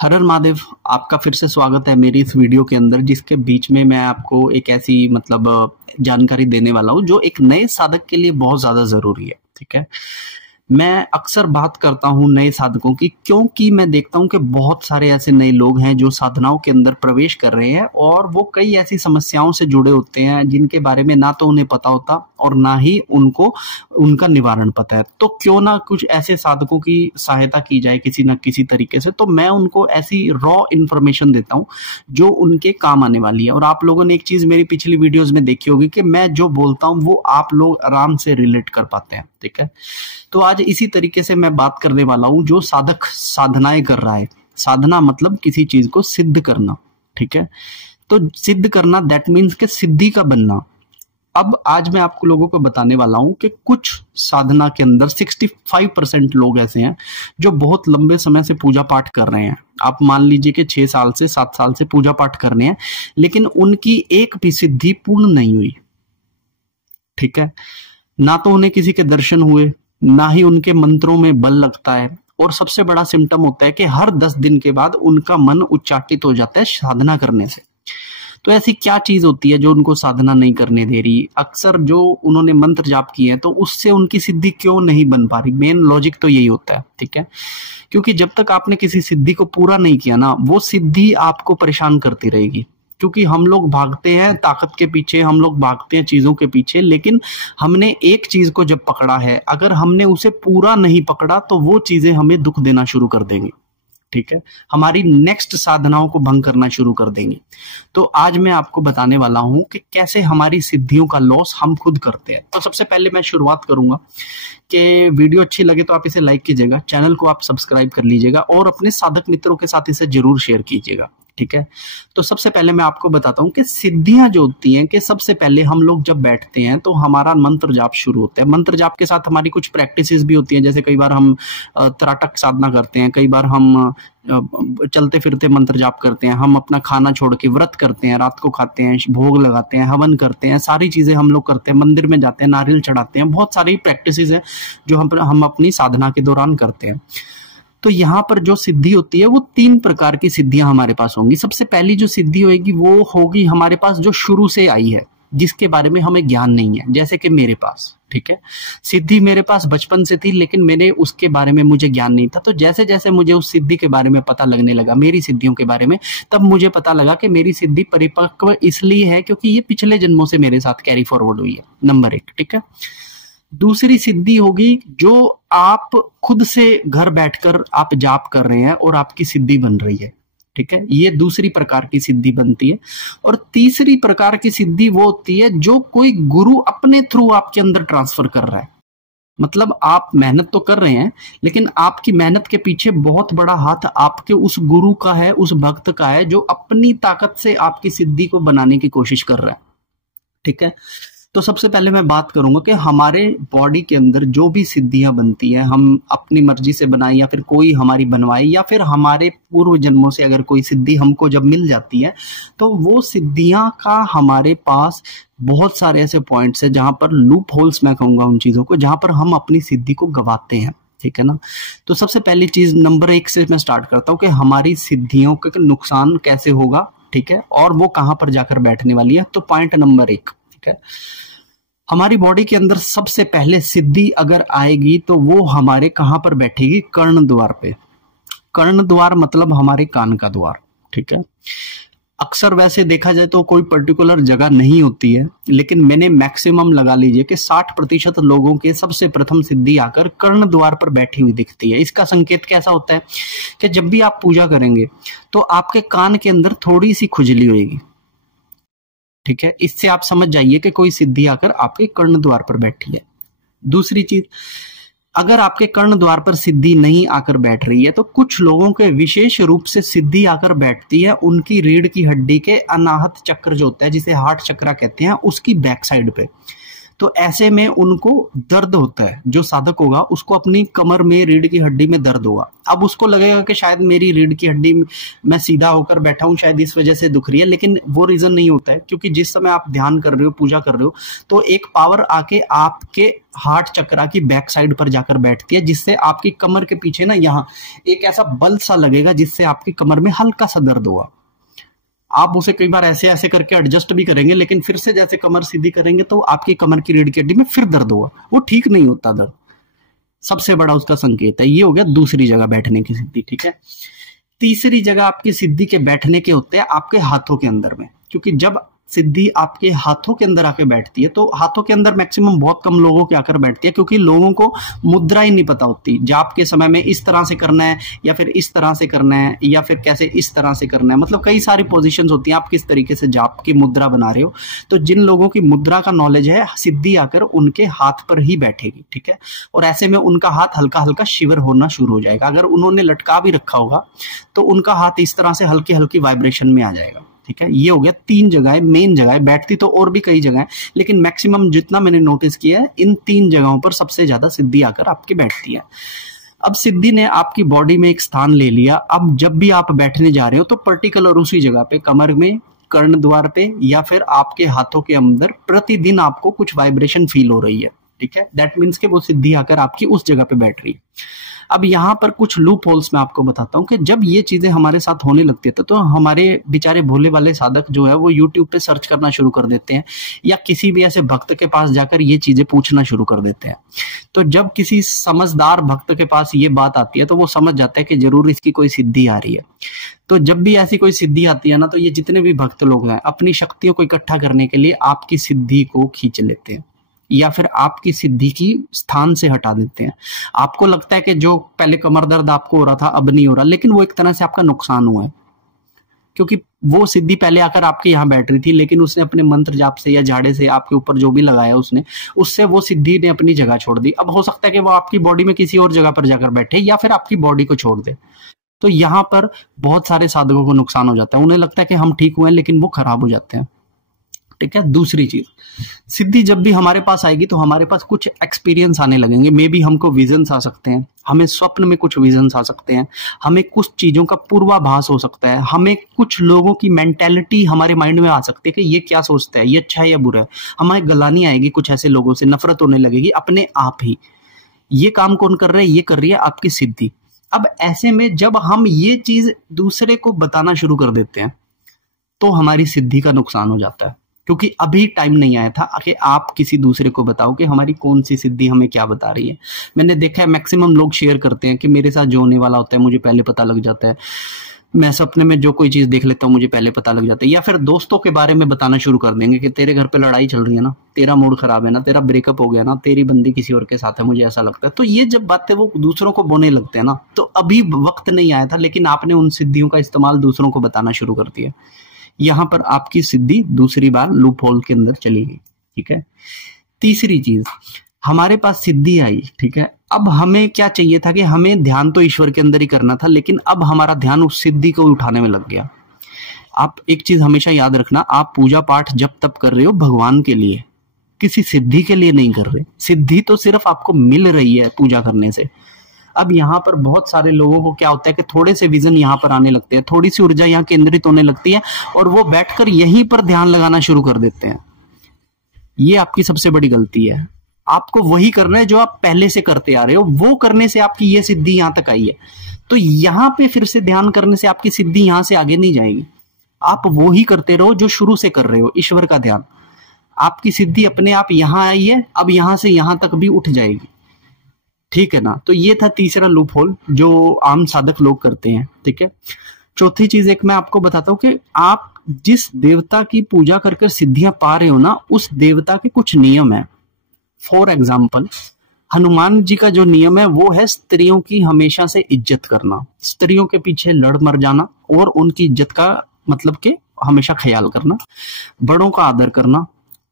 हर हर महादेव। आपका फिर से स्वागत है मेरी इस वीडियो के अंदर, जिसके बीच में मैं आपको एक ऐसी जानकारी देने वाला हूँ जो एक नए साधक के लिए बहुत ज्यादा जरूरी है। ठीक है, मैं अक्सर बात करता हूँ नए साधकों की, क्योंकि मैं देखता हूँ कि बहुत सारे ऐसे नए लोग हैं जो साधनाओं के अंदर प्रवेश कर रहे हैं और वो कई ऐसी समस्याओं से जुड़े होते हैं जिनके बारे में ना तो उन्हें पता होता और ना ही उनको उनका निवारण पता है। तो क्यों ना कुछ ऐसे साधकों की सहायता की जाए किसी न किसी तरीके से। तो मैं उनको ऐसी रॉ इन्फॉर्मेशन देता हूँ जो उनके काम आने वाली है। और आप लोगों ने एक चीज मेरी पिछली वीडियोज में देखी होगी कि मैं जो बोलता हूँ वो आप लोग आराम से रिलेट कर पाते हैं। ठीक है, तो आज इसी तरीके से मैं बात करने वाला हूं जो साधक साधनाएं कर रहा है। साधना मतलब किसी चीज को सिद्ध करना। ठीक है, तो सिद्ध करना दैट मीन्स के सिद्धि का बनना। अब आज मैं आपको लोगों को बताने वाला हूं कि कुछ साधना के अंदर 65% लोग ऐसे हैं जो बहुत लंबे समय से पूजा पाठ कर रहे हैं। आप मान लीजिए कि 6 साल से 7 साल से पूजा पाठ कर रहे हैं, लेकिन उनकी एक भी सिद्धि पूर्ण नहीं हुई। ठीक है, ना तो उन्हें किसी के दर्शन हुए, ना ही उनके मंत्रों में बल लगता है। और सबसे बड़ा सिम्टम होता है कि हर 10 दिन के बाद उनका मन उच्चाटित हो जाता है साधना करने से। तो ऐसी क्या चीज होती है जो उनको साधना नहीं करने दे रही? अक्सर जो उन्होंने मंत्र जाप किए हैं तो उससे उनकी सिद्धि क्यों नहीं बन पा रही? मेन लॉजिक तो यही होता है। ठीक है, क्योंकि जब तक आपने किसी सिद्धि को पूरा नहीं किया ना, वो सिद्धि आपको परेशान करती रहेगी। क्योंकि हम लोग भागते हैं ताकत के पीछे, हम लोग भागते हैं चीजों के पीछे, लेकिन हमने एक चीज को जब पकड़ा है, अगर हमने उसे पूरा नहीं पकड़ा तो वो चीजें हमें दुख देना शुरू कर देंगी। ठीक है, हमारी नेक्स्ट साधनाओं को भंग करना शुरू कर देंगी। तो आज मैं आपको बताने वाला हूं कि कैसे हमारी सिद्धियों का लॉस हम खुद करते हैं। तो सबसे पहले मैं शुरुआत करूंगा कि वीडियो अच्छी लगे तो आप इसे लाइक कीजिएगा, चैनल को आप सब्सक्राइब कर लीजिएगा और अपने साधक मित्रों के साथ इसे जरूर शेयर कीजिएगा। ठीक है, तो सबसे पहले मैं आपको बताता हूं कि सिद्धियां जो होती हैं कि सबसे पहले हम लोग जब बैठते हैं तो हमारा मंत्र जाप शुरू होता है। मंत्र जाप के साथ हमारी कुछ प्रैक्टिसेस भी होती हैं, जैसे कई बार हम त्राटक साधना करते हैं, कई बार हम चलते फिरते मंत्र जाप करते हैं, हम अपना खाना छोड़ के व्रत करते हैं, रात को खाते हैं, भोग लगाते हैं, हवन करते हैं, सारी चीजें हम लोग करते हैं, मंदिर में जाते हैं, नारियल चढ़ाते हैं। बहुत सारी प्रैक्टिसेस हैं जो हम अपनी साधना के दौरान करते हैं। तो यहाँ पर जो सिद्धि होती है वो 3 प्रकार की सिद्धियां हमारे पास होंगी। सबसे पहली जो सिद्धि होगी वो होगी हमारे पास जो शुरू से आई है, जिसके बारे में हमें ज्ञान नहीं है। जैसे कि मेरे पास, ठीक है, सिद्धि मेरे पास बचपन से थी, लेकिन मैंने उसके बारे में मुझे ज्ञान नहीं था। तो जैसे जैसे मुझे उस सिद्धि के बारे में पता लगने लगा, मेरी सिद्धियों के बारे में, तब मुझे पता लगा कि मेरी सिद्धि परिपक्व इसलिए है क्योंकि ये पिछले जन्मों से मेरे साथ कैरी फॉरवर्ड हुई है। नंबर 1। ठीक है, दूसरी सिद्धि होगी जो आप खुद से घर बैठकर आप जाप कर रहे हैं और आपकी सिद्धि बन रही है। ठीक है, ये दूसरी प्रकार की सिद्धि बनती है। और तीसरी प्रकार की सिद्धि वो होती है जो कोई गुरु अपने थ्रू आपके अंदर ट्रांसफर कर रहा है। मतलब आप मेहनत तो कर रहे हैं, लेकिन आपकी मेहनत के पीछे बहुत बड़ा हाथ आपके उस गुरु का है, उस भक्त का है, जो अपनी ताकत से आपकी सिद्धि को बनाने की कोशिश कर रहा है। ठीक है, तो सबसे पहले मैं बात करूंगा कि हमारे बॉडी के अंदर जो भी सिद्धियां बनती हैं, हम अपनी मर्जी से बनाए या फिर कोई हमारी बनवाए, या फिर हमारे पूर्व जन्मों से अगर कोई सिद्धि हमको जब मिल जाती है, तो वो सिद्धियां का हमारे पास बहुत सारे ऐसे पॉइंट्स है जहां पर लूप होल्स, मैं कहूंगा उन चीजों को, जहां पर हम अपनी सिद्धि को गवाते हैं। ठीक है ना, तो सबसे पहली चीज नंबर 1 से मैं स्टार्ट करता हूं कि हमारी सिद्धियों का नुकसान कैसे होगा। ठीक है, और वो कहां पर जाकर बैठने वाली है। तो पॉइंट नंबर 1, ठीक है, हमारी बॉडी के अंदर सबसे पहले सिद्धि अगर आएगी तो वो हमारे कहां पर बैठेगी? कर्ण द्वार पे। कर्ण द्वार मतलब हमारे कान का द्वार। ठीक है, अक्सर वैसे देखा जाए तो कोई पर्टिकुलर जगह नहीं होती है, लेकिन मैंने मैक्सिमम लगा लीजिए कि 60% लोगों के सबसे प्रथम सिद्धि आकर कर्ण द्वार पर बैठी हुई दिखती है। इसका संकेत कैसा होता है कि जब भी आप पूजा करेंगे तो आपके कान के अंदर थोड़ी सी खुजली होगी। ठीक है, इससे आप समझ जाइए कि कोई सिद्धि आकर आपके कर्ण द्वार पर बैठी है। दूसरी चीज, अगर आपके कर्ण द्वार पर सिद्धि नहीं आकर बैठ रही है तो कुछ लोगों के विशेष रूप से सिद्धि आकर बैठती है उनकी रीढ़ की हड्डी के अनाहत चक्र जो होता है, जिसे हार्ट चक्र कहते हैं, उसकी बैक साइड पे। तो ऐसे में उनको दर्द होता है, जो साधक होगा उसको अपनी कमर में, रीढ़ की हड्डी में दर्द होगा। अब उसको लगेगा कि शायद मेरी रीढ़ की हड्डी, मैं सीधा होकर बैठा हूं शायद इस वजह से दुख रही है, लेकिन वो रीजन नहीं होता है, क्योंकि जिस समय आप ध्यान कर रहे हो, पूजा कर रहे हो, तो एक पावर आके आपके हार्ट चक्रा की बैक साइड पर जाकर बैठती है, जिससे आपकी कमर के पीछे ना यहाँ एक ऐसा बल सा लगेगा जिससे आपकी कमर में हल्का सा दर्द होगा। आप उसे कई बार ऐसे ऐसे करके एडजस्ट भी करेंगे, लेकिन फिर से जैसे कमर सीधी करेंगे तो आपकी कमर की रीढ़ की हड्डी में फिर दर्द होगा, वो ठीक नहीं होता दर्द, सबसे बड़ा उसका संकेत है। ये हो गया दूसरी जगह बैठने की सिद्धि, ठीक है। तीसरी जगह आपकी सिद्धि के बैठने के होते हैं आपके हाथों के अंदर में, क्योंकि जब सिद्धि आपके हाथों के अंदर आके बैठती है, तो हाथों के अंदर मैक्सिमम बहुत कम लोगों के आकर बैठती है, क्योंकि लोगों को मुद्रा ही नहीं पता होती। जाप के समय में इस तरह से करना है या फिर इस तरह से करना है या फिर कैसे इस तरह से करना है, मतलब कई सारी पोजीशंस होती हैं, आप किस तरीके से जाप की मुद्रा बना रहे हो। तो जिन लोगों की मुद्रा का नॉलेज है, सिद्धि आकर उनके हाथ पर ही बैठेगी, ठीक है। और ऐसे में उनका हाथ हल्का हल्का शिवर होना शुरू हो जाएगा। अगर उन्होंने लटका भी रखा होगा तो उनका हाथ इस तरह से हल्की हल्की वाइब्रेशन में आ जाएगा, ठीक है। ये हो गया 3 जगह, मेन जगह। बैठती तो और भी कई जगह है, लेकिन मैक्सिमम जितना मैंने नोटिस किया है, इन 3 जगहों पर सबसे ज्यादा सिद्धि आकर आपकी बैठती है। अब सिद्धि ने आपकी बॉडी में एक स्थान ले लिया। अब जब भी आप बैठने जा रहे हो तो पर्टिकुलर उसी जगह पे, कमर में, कर्ण द्वार पे या फिर आपके हाथों के अंदर प्रतिदिन आपको कुछ वाइब्रेशन फील हो रही है, ठीक है। दैट मीन्स कि वो सिद्धि आकर आपकी उस जगह पे बैठ रही है। अब यहाँ पर कुछ लूप होल्स मैं आपको बताता हूँ कि जब ये चीजें हमारे साथ होने लगती है तो हमारे बेचारे भोले वाले साधक जो है वो यूट्यूब पे सर्च करना शुरू कर देते हैं, या किसी भी ऐसे भक्त के पास जाकर ये चीजें पूछना शुरू कर देते हैं। तो जब किसी समझदार भक्त के पास ये बात आती है तो वो समझ जाता है कि जरूर इसकी कोई सिद्धि आ रही है। तो जब भी ऐसी कोई सिद्धि आती है ना, तो ये जितने भी भक्त लोग हैं अपनी शक्तियों को इकट्ठा करने के लिए आपकी सिद्धि को खींच लेते हैं, या फिर आपकी सिद्धि की स्थान से हटा देते हैं। आपको लगता है कि जो पहले कमर दर्द आपको हो रहा था अब नहीं हो रहा, लेकिन वो एक तरह से आपका नुकसान हुआ है, क्योंकि वो सिद्धि पहले आकर आपके यहाँ बैठ रही थी, लेकिन उसने अपने मंत्र जाप से या झाड़े से आपके ऊपर जो भी लगाया उसने, उससे वो सिद्धि ने अपनी जगह छोड़ दी। अब हो सकता है कि वो आपकी बॉडी में किसी और जगह पर जाकर बैठे या फिर आपकी बॉडी को छोड़ दे। तो यहाँ पर बहुत सारे साधकों को नुकसान हो जाता है। उन्हें लगता है कि हम ठीक हुए हैं, लेकिन वो खराब हो जाते हैं, ठीक है। दूसरी चीज, सिद्धि जब भी हमारे पास आएगी तो हमारे पास कुछ एक्सपीरियंस आने लगेंगे। मे बी हमको विजन्स आ सकते हैं, हमें स्वप्न में कुछ विजन्स आ सकते हैं, हमें कुछ चीजों का पूर्वाभास हो सकता है, हमें कुछ लोगों की मेंटेलिटी हमारे माइंड में आ सकती है कि ये क्या सोचता है, ये अच्छा है या बुरा है। हमारे गलानी आएगी, कुछ ऐसे लोगों से नफरत होने लगेगी अपने आप ही। ये काम कौन कर रहा है? ये कर रही है आपकी सिद्धि। अब ऐसे में जब हम ये चीज दूसरे को बताना शुरू कर देते हैं तो हमारी सिद्धि का नुकसान हो जाता है, क्योंकि अभी टाइम नहीं आया था कि आप किसी दूसरे को बताओ कि हमारी कौन सी सिद्धि हमें क्या बता रही है। मैंने देखा है मैक्सिमम लोग शेयर करते हैं कि मेरे साथ जो होने वाला होता है मुझे पहले पता लग जाता है, मैं सपने में जो कोई चीज देख लेता हूँ मुझे पहले पता लग जाता है। या फिर दोस्तों के बारे में बताना शुरू कर देंगे कि तेरे घर पे लड़ाई चल रही है ना, तेरा मूड खराब है ना, तेरा ब्रेकअप हो गया ना, तेरी बंदी किसी और के साथ है, मुझे ऐसा लगता है। तो ये जब बातें वो दूसरों को बोलने लगते हैं ना, तो अभी वक्त नहीं आया था, लेकिन आपने उन सिद्धियों का इस्तेमाल दूसरों को बताना शुरू कर दिया। यहां पर आपकी सिद्धि दूसरी बार लूप होल के अंदर चली गई, ठीक है। तीसरी चीज, हमारे पास सिद्धि आई, ठीक है। अब हमें क्या चाहिए था कि हमें ध्यान तो ईश्वर के अंदर ही करना था, लेकिन अब हमारा ध्यान उस सिद्धि को उठाने में लग गया। आप एक चीज हमेशा याद रखना, आप पूजा पाठ जब तब कर रहे हो भगवान के लिए, किसी सिद्धि के लिए नहीं कर रहे। सिद्धि तो सिर्फ आपको मिल रही है पूजा करने से। अब यहाँ पर बहुत सारे लोगों को क्या होता है कि थोड़े से विजन यहाँ पर आने लगते हैं, थोड़ी सी ऊर्जा यहाँ केंद्रित होने लगती है और वो बैठकर यहीं पर ध्यान लगाना शुरू कर देते हैं। ये आपकी सबसे बड़ी गलती है। आपको वही करना है जो आप पहले से करते आ रहे हो, वो करने से आपकी ये सिद्धि यहां तक आई है। तो यहां पे फिर से ध्यान करने से आपकी सिद्धि यहां से आगे नहीं जाएगी। आप वो ही करते रहो जो शुरू से कर रहे हो, ईश्वर का ध्यान। आपकी सिद्धि अपने आप यहां आई है, अब यहां से यहां तक भी उठ जाएगी, ठीक है ना। तो ये था तीसरा लूप होल जो आम साधक लोग करते हैं, ठीक है। चौथी चीज एक मैं आपको बताता हूं कि आप जिस देवता की पूजा करके सिद्धियां पा रहे हो ना, उस देवता के कुछ नियम है। फॉर एग्जाम्पल, हनुमान जी का जो नियम है वो है स्त्रियों की हमेशा से इज्जत करना, स्त्रियों के पीछे लड़ मर जाना और उनकी इज्जत का मतलब के हमेशा ख्याल करना, बड़ों का आदर करना,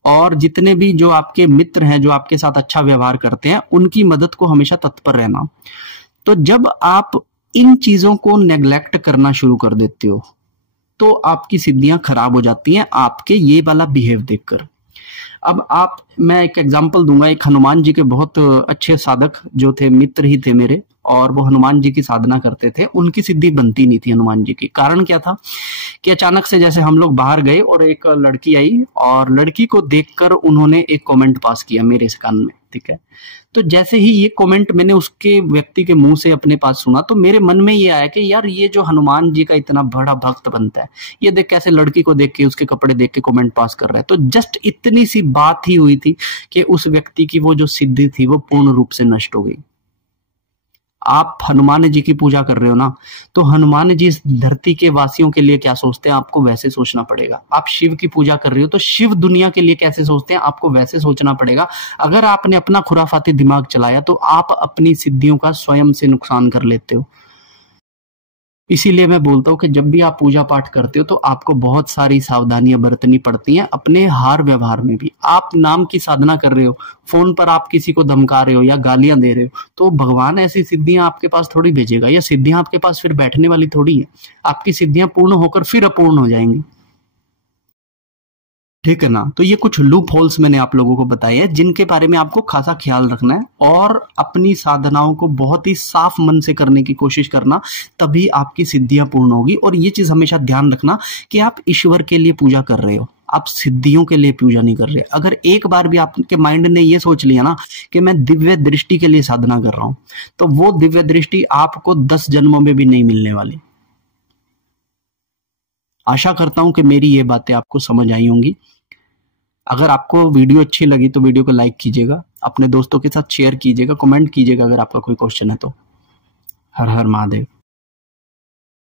और जितने भी जो आपके मित्र हैं जो आपके साथ अच्छा व्यवहार करते हैं उनकी मदद को हमेशा तत्पर रहना। तो जब आप इन चीजों को नेग्लेक्ट करना शुरू कर देते हो तो आपकी सिद्धियां खराब हो जाती हैं आपके ये वाला बिहेव देखकर। अब मैं एक एग्जांपल दूंगा। एक हनुमान जी के बहुत अच्छे साधक जो थे, मित्र ही थे मेरे, और वो हनुमान जी की साधना करते थे। उनकी सिद्धि बनती नहीं थी हनुमान जी की। कारण क्या था कि अचानक से जैसे हम लोग बाहर गए और एक लड़की आई, और लड़की को देखकर उन्होंने एक कमेंट पास किया मेरे कान में, ठीक है। तो जैसे ही ये कमेंट मैंने उसके व्यक्ति के मुंह से अपने पास सुना, तो मेरे मन में ये आया कि यार ये जो हनुमान जी का इतना बड़ा भक्त बनता है, ये देख कैसे लड़की को देख के, उसके कपड़े देख के कमेंट पास कर रहा है। तो जस्ट इतनी सी बात ही हुई थी कि उस व्यक्ति की वो जो सिद्धि थी वो पूर्ण रूप से नष्ट हो गई। आप हनुमान जी की पूजा कर रहे हो ना, तो हनुमान जी इस धरती के वासियों के लिए क्या सोचते हैं, आपको वैसे सोचना पड़ेगा। आप शिव की पूजा कर रहे हो, तो शिव दुनिया के लिए कैसे सोचते हैं, आपको वैसे सोचना पड़ेगा। अगर आपने अपना खुराफाती दिमाग चलाया तो आप अपनी सिद्धियों का स्वयं से नुकसान कर लेते हो। इसीलिए मैं बोलता हूँ कि जब भी आप पूजा पाठ करते हो तो आपको बहुत सारी सावधानियां बरतनी पड़ती हैं अपने हार व्यवहार में भी। आप नाम की साधना कर रहे हो, फोन पर आप किसी को धमका रहे हो या गालियां दे रहे हो, तो भगवान ऐसी सिद्धियां आपके पास थोड़ी भेजेगा। या सिद्धियां आपके पास फिर बैठने वाली थोड़ी है। आपकी सिद्धियां पूर्ण होकर फिर अपूर्ण हो जाएंगी, ठीक है ना। तो ये कुछ लूप होल्स मैंने आप लोगों को बताए हैं जिनके बारे में आपको खासा ख्याल रखना है, और अपनी साधनाओं को बहुत ही साफ मन से करने की कोशिश करना, तभी आपकी सिद्धियां पूर्ण होगी। और ये चीज हमेशा ध्यान रखना कि आप ईश्वर के लिए पूजा कर रहे हो, आप सिद्धियों के लिए पूजा नहीं कर रहे। अगर एक बार भी आपके माइंड ने ये सोच लिया ना कि मैं दिव्य दृष्टि के लिए साधना कर रहा हूं, तो वो दिव्य दृष्टि आपको 10 जन्मों में भी नहीं मिलने वाली। आशा करता हूं कि मेरी ये बातें आपको समझ आई होंगी। अगर आपको वीडियो अच्छी लगी तो वीडियो को लाइक कीजिएगा, अपने दोस्तों के साथ शेयर कीजिएगा, कमेंट कीजिएगा अगर आपका कोई क्वेश्चन है तो। हर हर महादेव।